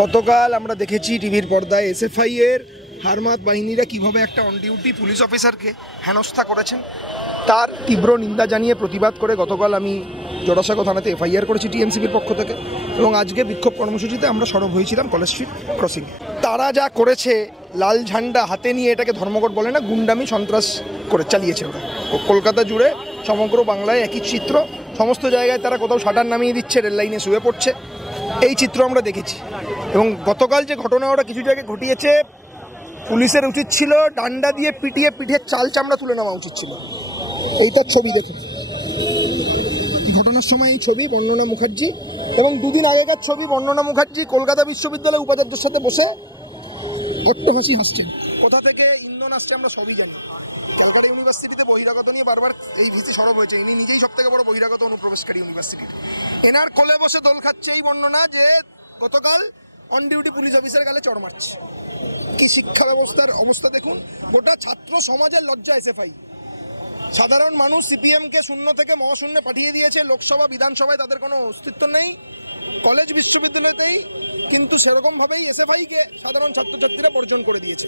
গতকাল আমরা দেখেছি টিভির পর্দায় এসএফআই এর হারমাত বাহিনীরা কিভাবে একটা অন ডিউটি পুলিশ অফিসারকে হেনস্থা করেছেন তার তীব্র নিন্দা জানিয়ে প্রতিবাদ করে গতকাল আমি জোড়াসাঁকো থানাতে এফআইআর করেছি টিএমসিপির পক্ষ থেকে এবং আজকে বিক্ষোভ কর্মসূচিতে আমরা সরব হয়েছিলাম কলেজ স্ট্রিট ক্রসিং। তারা যা করেছে লাল ঝান্ডা হাতে নিয়ে এটাকে ধর্মঘট বলে না, গুন্ডামি সন্ত্রাস করে চালিয়েছে ওরা। কলকাতা জুড়ে সমগ্র বাংলায় একই চিত্র, সমস্ত জায়গায় তারা কোথাও শাটার নামিয়ে দিচ্ছে, রেল লাইনে শুয়ে পড়ছে, এই চিত্র আমরা দেখেছি। এবং গতকাল যে ঘটনা ওরা কিছু জায়গায় ঘটিয়েছে, পুলিশের উচিত ছিল ডান্ডা দিয়ে পিটিয়ে পিঠের চাল চামড়া তুলে নেওয়া উচিত ছিল। এইটার ছবি দেখুন, এই ঘটনার সময় এই ছবি বর্ণনা মুখার্জি, এবং দুদিন আগেকার ছবি বর্ণনা মুখার্জি কলকাতা বিশ্ববিদ্যালয়ের উপাচার্যের সাথে বসে অট্টহাসি হাসছেন। কোথা থেকে ইন্ধন আসছে আমরা সবই জানি। ক্যালকাটা ইউনিভার্সিটিতে বহিরাগত নিয়ে বারবার এই ভিসি সরব হয়েছে, ইনি নিজেই সবথেকে বড় বহিরাগত অনুপ্রবেশকারী ইউনিভার্সিটির। এনার কোলে বসে দোল খাচ্ছে এই বর্ণনা যে গতকাল অন ডিউটি পুলিশ অফিসার গালে চড় মারছে। কি শিক্ষা ব্যবস্থার অবস্থা দেখুন, গোটা ছাত্র সমাজের লজ্জা এসএফআই। সাধারণ মানুষ সিপিএমকে শূন্য থেকে মহাশূন্যে পাঠিয়ে দিয়েছে, লোকসভা বিধানসভায় তাদের কোনো অস্তিত্ব নেই, কলেজ বিশ্ববিদ্যালয়তেই কিন্তু সেরকমভাবেই এসএফআইকে সাধারণ ছাত্রছাত্রীরা বর্জন করে দিয়েছে।